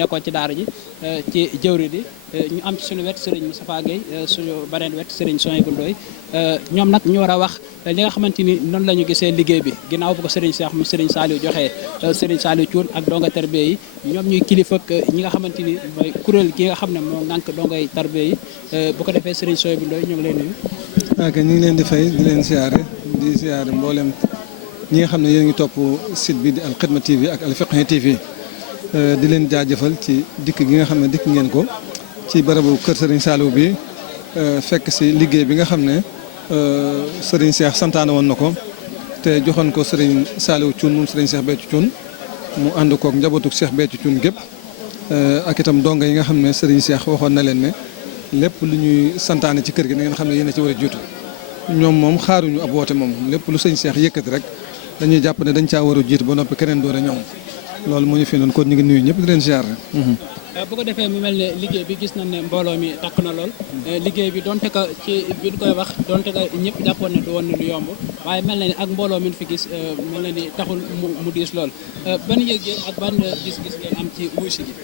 nekkoon ci daara ji ci jëwri di ñu am ci suñu wet Serigne Moustapha Gueye suñu beneen wet Serigne Souhaïbou Ndoye ñoom nag ñu war a wax li nga xamante ni noonu la ñu gisee liggéey bi ginnaaw bu ko Serigne Cheikh mu Serigne Saliou joxee Serigne Saliou Thioune ak donga tarbiya yi ñoom ñuy kilifa ak ñi nga xamante ni mooy kuréel gi nga xam ne moo ngànk dongay tarbiya yi bu ko defee Serigne Souhaïbou Ndoye ñu ngi lay nuyu. ok ñu ngi leen di fay di leen siyaare mboolem ñi nga xam ne yéen ngi topp site bi di Al Khidma TV ak Al Fiqh TV di leen jaajëfal ci dikk gi nga xam ne dikk ngeen ko ci barabu kër Serigne Saliou bi fekk si liggéey bi nga xam ne Serigne Cheikh santaane woon na ko te joxoon ko Serigne Saliou Thioune moom Serigne Cheikh Béthio Thioune mu ànd koog njabootu Cheikh Béthio Thioune gépp ak itam donga yi nga xam ne Serigne Cheikh waxoon na leen ne lépp lu ñuy santaane ci kër gi na ngeen xam ne yéen a ci war a jiitu ñoom moom xaaruñu ab woote moom lépp lu sëñ Cheikh yëkkati rek dañuy jàpp ne dañ caa war a jiitu ba noppi keneen door a ñoom loolu moo ñu fi noonu kon ñu ngi nuyu ñëpp di leen ziar. bu ko defee mu mel ne liggéey bi gis nañ ne mbooloo mi takk na lool liggéey bi donte ka ci bi ñu koy wax donte ka ñëpp jàppoon ne du woon ne lu yomb waaye mel na ni ak mbooloo mi fi gis mel na ni taxul mu diis lool ban yëg-yëg ak ban gis-gis ngeen am ci wuy si gi.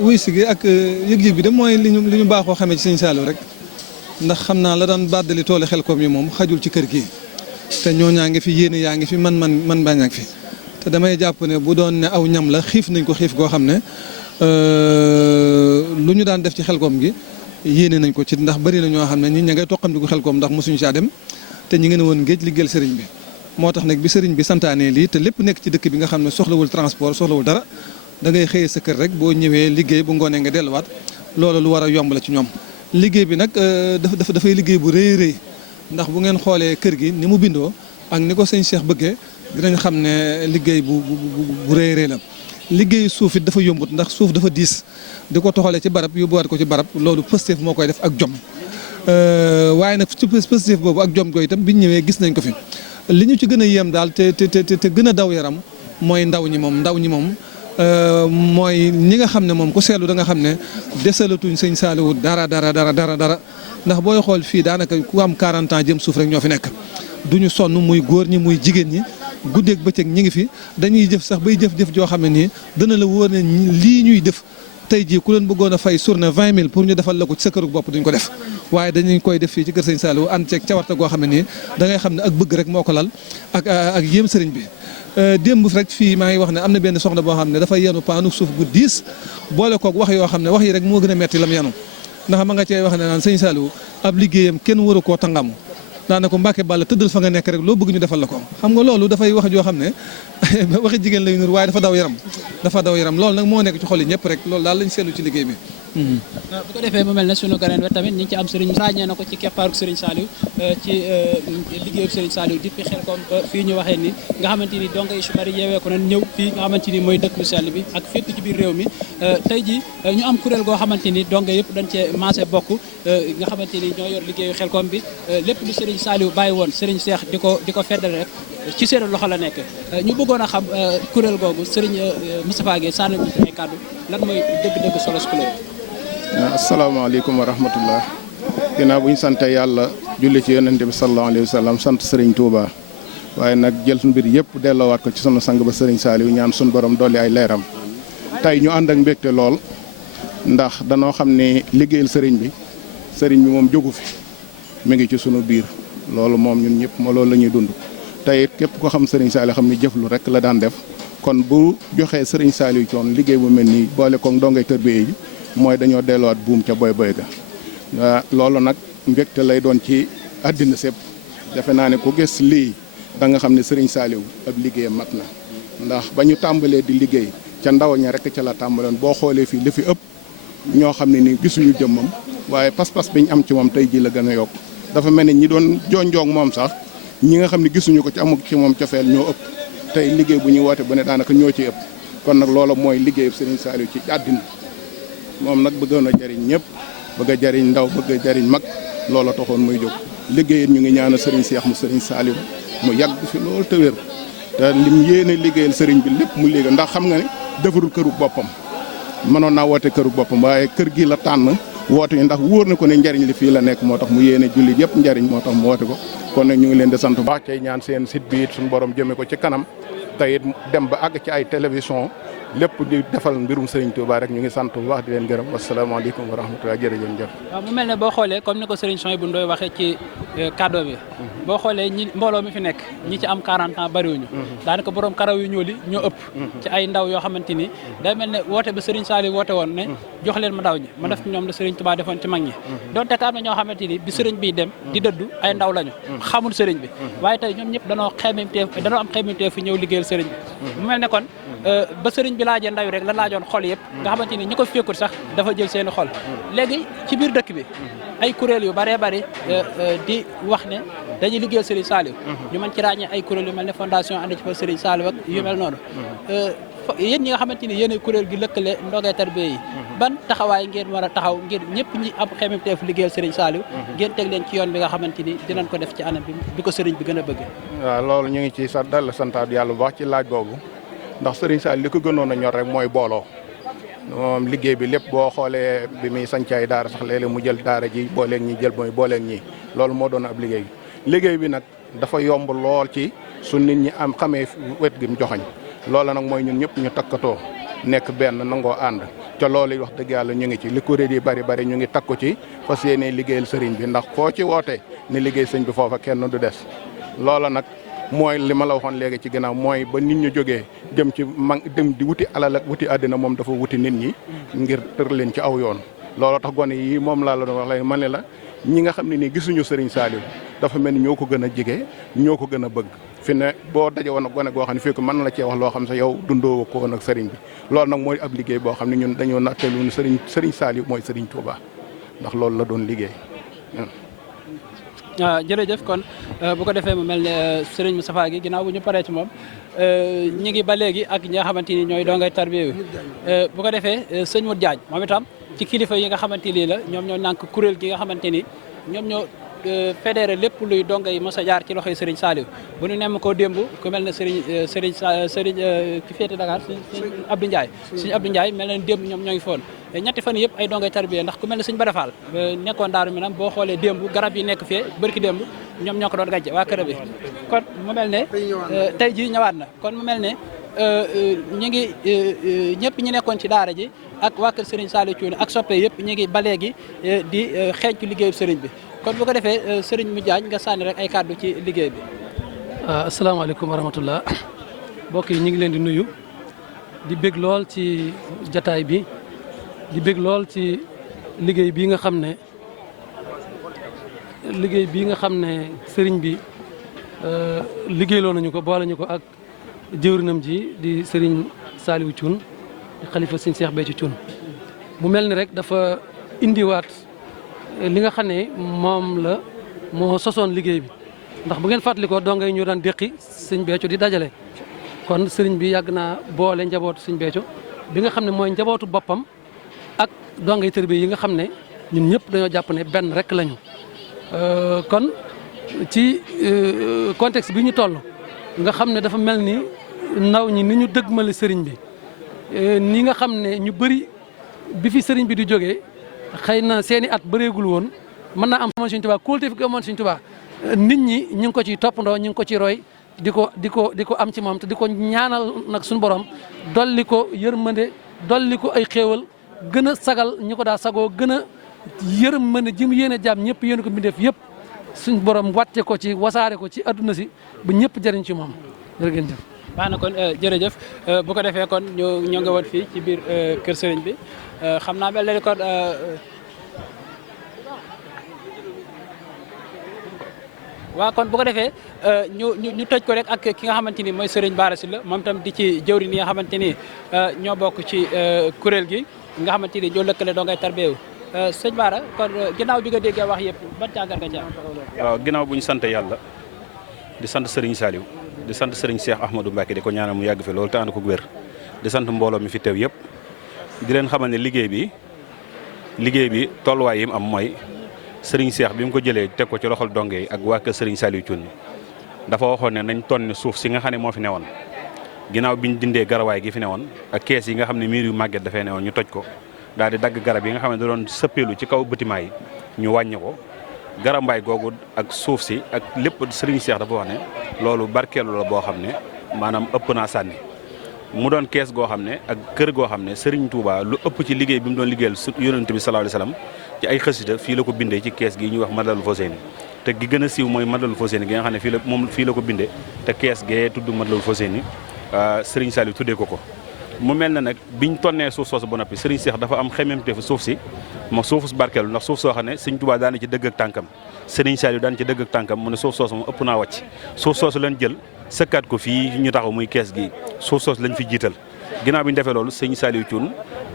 wuy si gi ak yëg-yëg bi de mooy li ñu baaxoo xamee ci sëñ Saliou rek ndax xam naa la daan bàddali toolu Xelkom yi moom xajul ci kër gi te ñooñaa ngi fi yéene yaa ngi fi man bañ a ngi fi te damay jàpp ne bu doon ne aw ñam la xiif nañ ko xiif goo xam ne lu ñu daan def ci Xelkom gi yéene nañ ko ci ndax bari na ñoo xam ne ñi ña ngay toqam di ko Xelkom ndax mosuñu saa dem te ñi ngeen woon géej liggéeyal sëriñ bi moo tax nag bi sëriñ bi santaanee lii te lépp nekk ci dëkk bi nga xam ne soxlawul transport soxlawul dara da ngay xëyee sa kër rek boo ñëwee liggéey bu ngoonee nga delluwaat loolu lu war a yomb la ci ñoom liggéey bi nag dafay liggéey bu rëy rëy ndax bu ngeen xoolee kër gi ni mu bindoo ak ni ko sëñ Cheikh bëggee dinañ xam ne liggéey bu rëy rëy la liggéey suuf it dafa yombut ndax suuf dafa diis di ko toxalee ci barab yóbbuwaat ko ci barab loolu pësteef moo koy def ak jom waaye nag ci pësteef boobu ak jom gooy itam biñ ñëwee gis nañ ko fi li ñu ci gën a yéem daal te gën a daw yaram mooy ndaw ñi moom mooy ñi nga xam ne moom ku seetlu da nga xam ne desalatuñ sëñ Saliou dara ndax booy xool fii daanaka ku am 40 ans jëm suuf rek ñoo fi nekk duñu sonn muy góor ñi muy jigéen ñi guddeeg bëccëg ñi ngi fi dañuy jëf sax bay jëf joo xam ne nii dana la wóor ne lii ñuy def tey jii ku leen bëggoon a fay journée 20 000 pour ñu defal la ko ci sa këru bopp duñ ko def waaye dañuy koy def fii ci kër sëñ Saliou ànd ceeg cawarte goo xam ne nii da ngay xam ne ak bëgg rek moo ko lal ak yéem sëriñ bi démb rek fii maa ngi wax ne am na benn soxna boo xam ne dafa yenu paanu suuf gu diis boole koog wax yoo xam ne wax yi rek moo gën a metti lam yenu ndax ma nga cee wax ne naan sëñ Saliou ab liggéeyam kenn waru koo tàngam daana ko Mbàkke Bàlla tëddal fa nga nekk rek loo bëgg ñu defal la ko xam nga loolu dafay wax joo xam ne waxi jigéen lay nur waaye dafa daw yaram loolu nag moo nekk ci xol yi ñëpp rek loolu daal lañ seetlu ci liggéey bi bu ko defee mu mel ne sunu ganeen wet tamit ñi ngi ci am Serigne ràññee na ko ci keppaaru Serigne Saliou ci liggéeyu Serigne Saliou depuis Xelkom ba fii ñu waxee ni nga xamante ni donc yu bari yeewee ko nañ ñëw fii nga xamante ni mooy dëkk bu sell bi ak fépp ci biir réew mi tey ji ñu am kuréel goo xamante ni donc yëpp dañ cee maase bokk nga xamante ni ñoo yor liggéeyu Xelkom bi lépp lu Serigne Saliou bàyyi woon Serigne Cheikh di ko feddal rek ci seen loxo la nekk ñu bëggoon a xam kuréel googu Serigne Moustapha Gueye sànni ñu ci ay kàddu lan mooy dëgg-dëgg solos kuréel. asalaamaaleykum wa rahmatullah ginnaaw bu ñu sante yàlla julli ci yonente bi sallallahu alayhi wa sallam sant Serigne Touba waaye nag jël mbir yëpp delloowaat ko ci sunu sang ba Serigne Saliou ñaan sunu borom dolli ay leeram tey ñu ànd ak mbégte lool ndax danoo xam ne liggéeyal Serigne bi moom jógu fi mi ngi ci sunu biir loolu moom ñun ñëpp moo loolu la ñuy dund tey képp ko xam Serigne Saliou xam ni jëflu rek la daan def kon bu joxee Serigne Saliou coon liggéey bu mel nii boole ko ndongay tërbiye yi mooy dañoo delluwaat buum ca boy ga loolu nag mbégte lay doon ci àddina sépp defe naa ne ku gis lii da nga xam ne Serigne Saliou ab liggéeyam mat na ndax ba ñu tàmbalee di liggéey ca ndaw ña rek ca la tàmbaloon boo xoolee fii li fi ëpp ñoo xam ne ni gisuñu jëmmam waaye pas-pas bi ñu am ci moom tey ji la gën a yokk dafa mel ni ñi doon jonjoog moom sax ñi nga xam ne gisuñu ko ci amuk ci moom cofeel ñoo ëpp tey liggéey bu ñuy woote bu ne daanaka ñoo ci ëpp kon nag loolu mooy liggéeyub Serigne Saliou ci àddina moom nag bëggoon a jariñ ñëpp bëgg a jariñ ndaw bëgg a jariñ mag loola taxoon muy jóg liggéeyit ñu ngi ñaanal Serigne Cheikh mu Serigne Saliou mu yàgg fi loolu te wér te lim yéene liggéeyal Serigne bi lépp mu liggéey ndax xam nga ne defarul këru boppam mënoon naa woote këru boppam waaye kër gi la tànn woote ñu ndax wóor na ko ne njariñ li fii la nekk moo tax mu yéene julli yëpp njariñ moo tax mu woote ko kon nag ñu ngi leen di sant bu baax cay ñaan seen site bi it suñu borom jëme ko ci kanam te it dem ba àgg ci ay télévision lépp di defal mbirum Serigne Touba rek ñu ngi sant bu baax di leen gërëm wasalaamaaleykum wa rahmatulah jërëjëf. waaw mu mel ne boo xoolee comme ni ko Serigne Souhaïbou Ndoye waxee ci cadeau bi boo xoolee ñi mbooloo mi fi nekk ñi ci am 40 ans bariwuñu daanaka borom karaw yu ñuul yi ñoo ëpp ci ay ndaw yoo xamante ni day mel ne woote ba Serigne Saliou woote woon ne jox leen ma ndaw ñi ma def ci ñoom la Serigne Touba defoon ci mag ñi donte ka am na ñoo xamante ni bi Serigne bi dem di dëddu ay ndaw lañu xamul Serigne bi waaye tey ñoom ñëpp danoo am xeemimteef fi ñëw liggéeyal Serigne bi mu mel ne kon ba Serigne bi laajee ndaw rek la laajoon xol yëpp nga xamante ni ñi ko fekkul sax dafa jël seeni xol léegi ci biir dëkk bi ay kuréel yu baree bari di wax ne dañuy liggéeyal Serigne Saliou ñu mën ci ràññee ay kuréel yu mel ne fondation ànd ci fa Serigne Saliou ak yu mel noonu yéen ñi nga xamante ni yéen kuréel gi lëkkale ndogee tarbiya yi ban taxawaay ngeen war a taxaw ngir ñëpp ñi am xememteef liggéeyal Serigne Saliou ngeen teg leen ci yoon bi nga xamante ni dinañ ko def ci anam bi ko Serigne bi gën a bëgg. waaw loolu ñu ngi ci dal santaat yàlla bu baax ci laaj boobu ndax Serigne Saliou li ko gënoon a ñor rek mooy booloo moom liggéey bi lépp boo xoolee bi muy sancaay daara sax léeg-léeg mu jël daara ji booleeg ñi jël mooy booleeg ñi loolu moo doon ab liggéey bi nag dafa yomb lool ci su nit ñi am xamee wet gi mu joxañ loola nag mooy ñun ñëpp ñu takkatoo nekk benn nangoo ànd te loolu wax dëgg yàlla ñu ngi ci li kuréel yi bari ñu ngi takku ci fas yéene liggéeyal sëriñ bi ndax foo ci woote ni liggéey sëñ bi foofa kenn du des loola nag mooy li ma la waxoon léegi ci ginnaaw mooy ba nit ñu jógee dem di wuti alal ak wuti àddina moom dafa wuti nit ñi ngir tër leen ci aw yoon looloo tax gone yi moom laa la doon wax léegi ma ne la ñi nga xam ne nii gisuñu Serigne Saliou dafa mel ni ñoo ko gën a jege ñoo ko gën a bëgg fi ne boo daje woon ak gone goo xam ne fii ko mën na la cee wax loo xam sax yow dundoo ko woon ak Serigne bi loolu nag mooy ab liggéey boo xam ne ñun dañoo natteelu ne Serigne Saliou mooy Serigne Touba ndax loolu la doon liggéey. jërëjëf kon bu ko defee mu mel ne Serigne Moustapha gi ginnaaw bu ñu paree ci moom ñi ngi ba léegi ak ñi nga xamante ni ñooy doongay tarbiya bu ko defee sëñ Modou Diagne moom itam ci kilifa yi nga xamante ni la ñoom ñoo nànk kuréel gi nga xamante ni ñoom ñoo fédéré lépp luy donga yi mos a jaar ci loxoy Serigne Saliou bu ñu nemm koo démb ku mel ne Serigne ki féete Dakar Serigne Abdou Ndiaye mel na démb ñoom ñoo ngi foon ñetti fan yëpp ay dongay tarbiya ndax ku mel ne Serigne Bada Fall nekkoon Daaru Minam boo xoolee démb garab yi nekk fee bërki démb ñoom ñoo ko doon gàjje waa kër bi kon mu mel ne tey jii ñëwaat na kon mu mel ne ñu ngi ñëpp ñi nekkoon ci daara ji ak waa kër Serigne Saliou Thioune ak soppe yëpp ñu ngi ba léegi di xeeñ ci liggéeyu Serigne bi kon bu ko defee Serigne Modou Diagne nga sànni rek ay kàddu ci liggéey bi. asalaamaaleykum wa rahmatullah mbokk yi ñu ngi leen di nuyu di bég lool ci jataay bi di bég lool ci liggéey bii nga xam ne Serigne bi liggéeyloo nañu ko boole ñu ko ak jëwrinam ji di Serigne Saliou Thioune di xalifa Serigne Cheikh Béthio Thioune mu mel ni rek dafa indiwaat li nga xam ne moom la moo sosoon liggéey bi ndax bu ngeen fàttalikoo donga yi ñu daan déqi Serigne Béthio di dajale kon Serigne bi yàgg naa boole njabootu Serigne Béthio bi nga xam ne mooy njabootu boppam ak donga yi tarbiya yi nga xam ne ñun ñëpp dañoo jàpp ne benn rek lañu kon ci contexte bi ñu toll nga xam ne dafa mel ni ndaw ñi ni ñu dëgmale sëriñ bi ni nga xam ne ñu bëri bi fi sëriñ bi di jógee xëy na seeni at bëreegul woon mën naa am amoon Sëriñ Tuubaa kóolute fi amoon Sëriñ Tuubaa nit ñi ñu ngi ko ciy toppandoo ñu ngi ko ci roy di ko am ci moom te di ko ñaanal nag suñu borom dolli ko yërmande dolli ko ay xéewal gën a sagal ñi ko daa sagoo gën a yërmande ji mu yéene jaam ñëpp yéene ko mbindeef yëpp suñ borom wàcce ko ci wasaare ko ci adduna si ba ñëpp jëriñ ci moom jërëjëf. baax na kon jërëjëf bu ko defee kon ñoo ngi woon fii ci biir kër sëriñ bi xam naa mel na ni kon waaw kon bu ko defee ñu tëj ko rek ak ki nga xamante ni mooy Serigne Bara Sylla moom tam di ci jëwriñ yi nga xamante ni ñoo bokk ci kuréel gi nga xamante ni ñoo lëkkale doo ngay tarbeewu sëñ Bara kon ginnaaw bi nga déggee wax yëpp ban jàngat nga ci am. waaw ginnaaw bu ñu sant yàlla di sant Serigne Saliou di sant Serigne Cheikh Ahmadou Mbacké di ko ñaanal mu yàgg fi loolu te ànd ko wér di sant mbooloo mi fi teew yëpp di leen xamal ne liggéey bi tolluwaay yi mu am mooy Serigne Cheikh bi mu ko jëlee teg ko ci loxol donge yi ak waa kër Serigne Saliou Thioune dafa waxoon ne nañ tonni suuf si nga xam ne moo fi newoon ginnaaw bi ñu dindee garawaay gi fi newoon ak kees yi nga xam ne miir yu màgget dafay newoon ñu toj ko daal di dagg garab yi nga xam ne da doon sëppeelu ci kaw bâtiment yi ñu wàññi ko garambaay googu ak suuf si ak lépp Serigne Cheikh dafa wax ne loolu barkeelu la boo xam ne maanaam ëpp naa sànni mu doon kees goo xam ne ak kër goo xam ne Serigne Touba lu ëpp ci liggéey bi mu doon liggéeyal yonent bi sallallahu alayhi wasallam ci ay xasida fii la ko bindee ci kees gi ñuy wax Madalul Fawzeyni te gi gën a siiw mooy Madalul Fawzeyni gi nga xam ne fii la ko bindee te kees gee tudd Madalul Fawzeyni Serigne Saliou tuddee ko mu mel na nag biñ tonnee suuf soosu ba noppi Serigne Cheikh dafa am xemmemteefu suuf si ma suufu barkeelu ndax suuf soo xam ne Serigne Touba daana ci dëgg ak tànkam Serigne Saliou daan ci dëgg ak tànkam mu ne suuf soosu moom ëpp naa wàcc suuf soosu leen jël sëkkaat ko fii ñu taxaw muy kees gi suuf soosu lañ fi jiital ginnaaw bi ñu defee loolu Serigne Saliou Thioune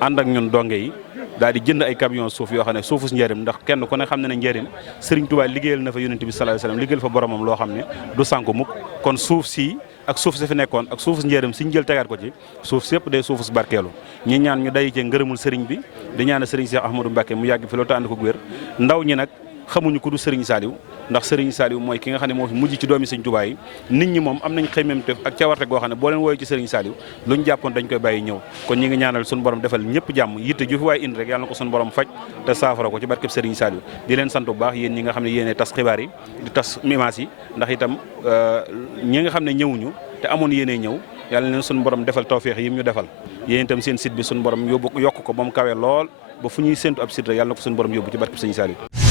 ànd ak ñun donge yi daal di jënd ay camion suuf yoo xam ne suufu njëriñ ndax kenn ku ne xam ne njëriñ Serigne Touba liggéeyal na fa yonent bi sallallahu alayhi wasallam liggéeyal fa boromam loo xam ne du sànku mukk kon suuf si ak suuf si fi nekkoon ak suufu njëriñ si ñu jël tegaat ko ci suuf si yëpp day suufu si barkeelu ñi ñaan ñu day ci ngërëmul Serigne bi di ñaan Serigne Cheikh Ahmadou Mbacké mu yàgg fi loolu te ànd ko wér ndaw ñi nag xamuñu ku du Serigne Saliou ndax Serigne Saliou mooy ki nga xam ne moo fi mujj ci doomi Serigne Touba yi nit ñi moom am nañ xëymemte ak cawarte goo xam ne boo leen wooyu ci Serigne Saliou luñ jàppoon dañ koy bàyyi ñëw kon ñi ngi ñaanal suñu borom defal ñëpp jàmm yitte ju fi waaye indi rek yàlla na ko suñu borom faj te saafara ko ci barkeb Serigne Saliou di leen sant bu baax yéen ñi nga xam ne yéene tas xibaar yi di tas image yi ndax itam ñi nga xam ne ñëwuñu te amoon yéene ñëw yàlla leen suñu borom defal tawfeex yi ñu defal yéen itam seen site bi suñu borom yokk ko ba mu kawe lool ba fu ñuy séntu ab site rek yàlla na ko suñu borom yóbbu ci barkeb Serigne Saliou